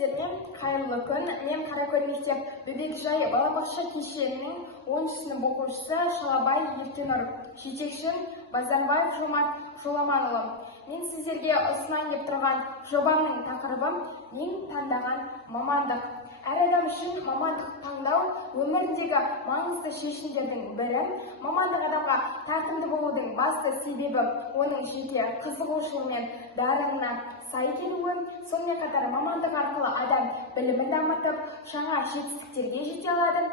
сіздерге қайырлы күн. Мен Қаракөл мектеп Бөбекжай балабақша кешенінің 10 сынып оқушысы Шалабай Еркенұр, жетекшім Базарбаев Жомарт Жоламанұлы. Мен сіздерге ұсынайын деп тұрған жобамның тақырыбы ең таңдаған мамандық. Әр адам үшін мамандық таңдау өміріндегі маңызды шешімдердің бірі. Мамандық адамға тартымды болудың басты себебі оның жеке қызығушылығы мен дарынына сай келуі. Сонымен қатар мамандық арқылы адам білімін дамытып, жаңа жетістіктерге жете алады.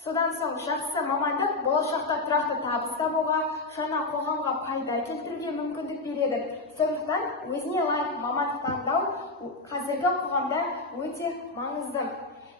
Содан соң жақсы мамандық болашақта тұрақты табыс табуға, жаңа қоғамға пайда келтіруге мүмкіндік береді. Сондықтан өзіне лайық мамандық таңдау қазіргі қоғамда өте маңызды.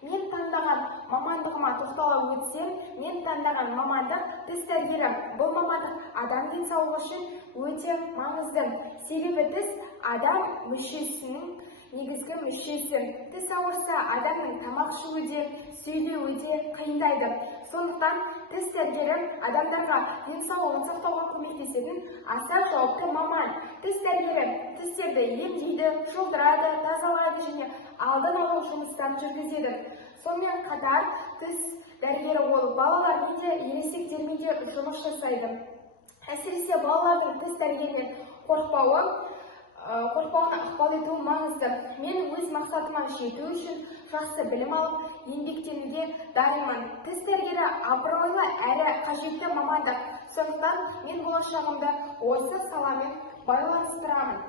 Мен таңдаған мамандығыма тоқтала өтсем, мен таңдаған мамандық тіс дәрігері. Бұл мамандық адам денсаулығы үшін өте маңызды. Себебі тіс адам мүшесінің негізгі мүшесі. Тіс ауырса, адамның тамақ ішуі, сөйлеуі қиындайды. Сондықтан тіс дәрігері адамдарға денсаулығын сақтауға көмектесетін аса жауапты маман. Тіс дәрігері тістерді емдейді, жұлдырады, тазалайды және алдын алу жұмыстарын жүргізеді. Сонымен қатар тіс дәрігері ол балалармен де ересектермен де жұмыс жасайды. Әсіресе балалардың тіс дәрігерінен қорықпауына ықпал етуі маңызды. Мен өз мақсатыма жету үшін жақсы білім алып, еңбектенуге дайынмын. Тіс дәрігері абыройлы әрі қажетті мамандық. Сондықтан мен болашағымды осы саламен байланыстырамын.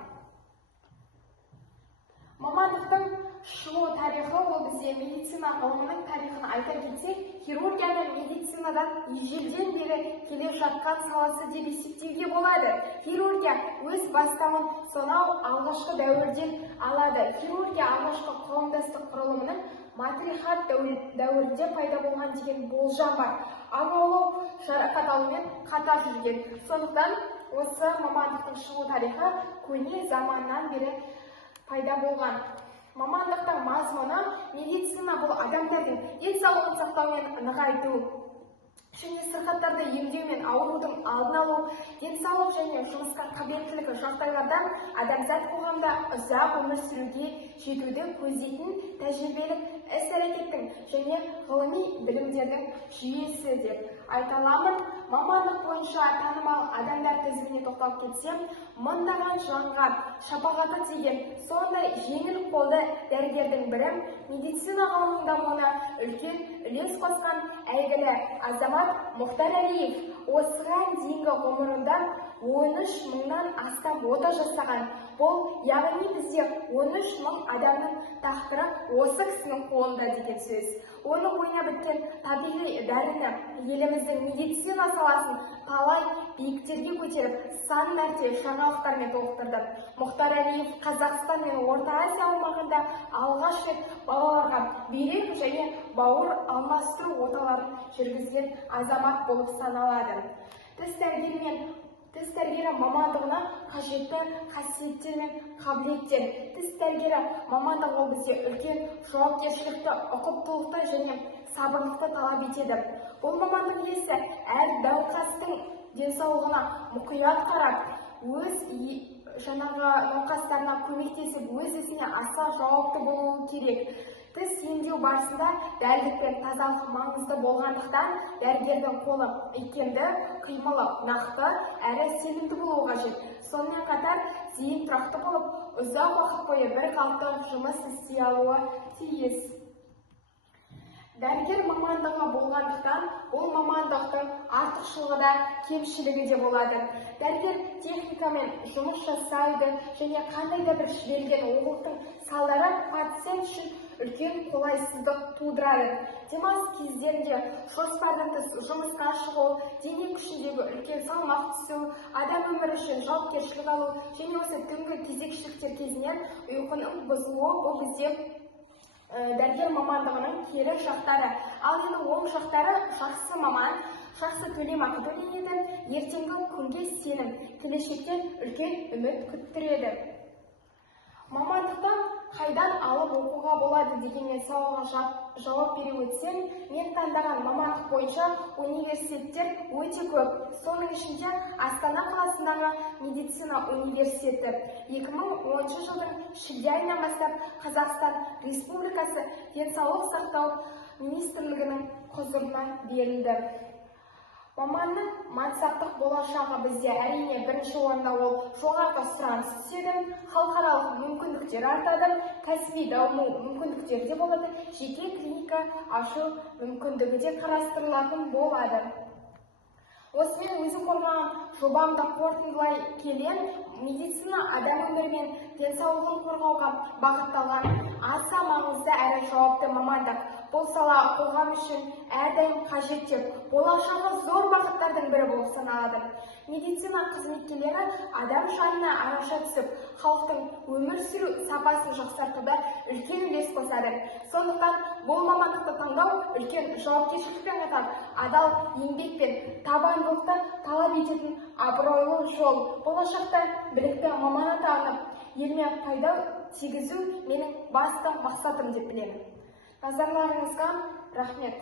Мамандықтың шығу тарихы ол бізде медицина ғылымының тарихын айта кетсек, хирургияны медицинадан ежелден бері келе жатқан саласы деп есептеуге болады. Хирургия өз бастауын сонау алғашқы дәуірден алады. Хирургия алғашқы қауымдастық құрылымының матрихат дәуірінде пайда болған деген болжам бар. Ауру жарақат алумен қатар жүрген. Сондықтан осы мамандықтың шығу тарихы көне заманнан бері пайда болған. Мамандықтың мазмұны медицина бұл адамдардың денсаулығын сақтау мен нығайту, және сырқаттарды емдеу мен аурудың алдын алу, денсаулық және жұмысқа қабілеттілігі жағдайларда адамзат қоғамда ұзақ өмір сүруге жетуді көздейтін тәжірибелік іс-әрекеттің және ғылыми білімдердің жүйесі деп айта аламын. Мамандық бойынша танымал адамдар тізіміне тоқталып кетсем, мыңдаған жанға шапағаты тиген сондай жеңіл қолды дәрігердің бірі, медицина ғылымының дамуына үлкен үлес қосқан әйгілі азамат Мұхтар Әлиев. Осыған дейінгі ғұмырында 13 мыңнан астам ота жасаған. Бұл яғни бізде 13 мың адамның тағдыры осы кісінің қолында деген сөз. Оның ойына біткен табиғи дәріні еліміздің медицина саласын талай биіктерге көтеріп, сан мәрте жаңалықтармен толықтырды. Мұхтар Әлиев Қазақстан мен Орта Азия аумағында алғаш рет балаларға бүйрек және бауыр алмастыру оталарын жүргізген азамат болып саналады. Тіс дәрігері мамандығына қажетті қасиеттер мен қабілеттер. Тіс дәрігері мамандығы ол бізде үлкен жауапкершілікті, ұқыптылықты және сабырлықты талап етеді. Бұл мамандық иесі әр науқастың денсаулығына мұқият қарап, өз науқастарына көмектесіп, өз ісіне аса жауапты болуы керек. Тіс емдеу барысында дәлдік пен тазалық маңызды болғандықтан, дәрігердің қолы икемді, қимылы нақты әрі сенімді болуы қажет. Сонымен қатар зейін тұрақты болып, ұзақ уақыт бойы бір қалыпты жұмыс істей алуы тиіс. Дәрігер мамандығы болғандықтан, ол мамандықтың артықшылығы да, кемшілігі де болады. Дәрігер техникамен жұмыс жасайды және қандай да бір жіберілген олқылықтың салдары пациент үшін үлкен қолайсыздық тудырады. Демалыс кездерінде жоспардан тыс жұмысқа шығу, дене күшіндегі үлкен салмақ түсу, адам өмірі үшін жауапкершілік алу және осы түнгі кезекшіліктер кезінен ұйқының бұзылуы бұл бізде дәрігер мамандығының кері жақтары. Ал енді оң жақтары жақсы маман, жақсы төлемақы төленеді, ертеңгі күнге сенім, келешектен үлкен үміт күттіреді. Мамандықтан қайдан алып оқуға болады дегенмен сауалға жауап бере өтсем, мен таңдаған мамандық бойынша университеттер өте көп. Соның ішінде Астана қаласындағы медицина университеті 2010 жылдың шілде айынан бастап Қазақстан Республикасы денсаулық сақтау министрлігінің құзырына берілді. Маманның мансаптық болашағы бізде әрине бірінші орында ол жоғарғы сұраныс түседі, халықаралық мүмкіндіктер артады, кәсіби даму мүмкіндіктері де болады, жеке клиника ашу мүмкіндігі де қарастырылатын болады. Осымен өзім қорғаған жобамды қорытындылай келе, медицина адам өмірі мен денсаулығын қорғауға бағытталған аса маңызды әрі жауапты мамандық. Бұл сала қоғам үшін әрдайым қажет деп, болашағы зор бағыттардың бірі болып саналады. Медицина қызметкерлері адам жанына араша түсіп, халықтың өмір сүру сапасын жақсартуда үлкен үлес қосады. Сондықтан бұл мамандықты таңдау үлкен жауапкершілікпен қатар адал еңбек пен табандылықты талап ететін абыройлы жол. Болашақта білікті маман атанып, елге пайда тигізу менің басты мақсатым деп білемін. Назарларыңызға рахмет.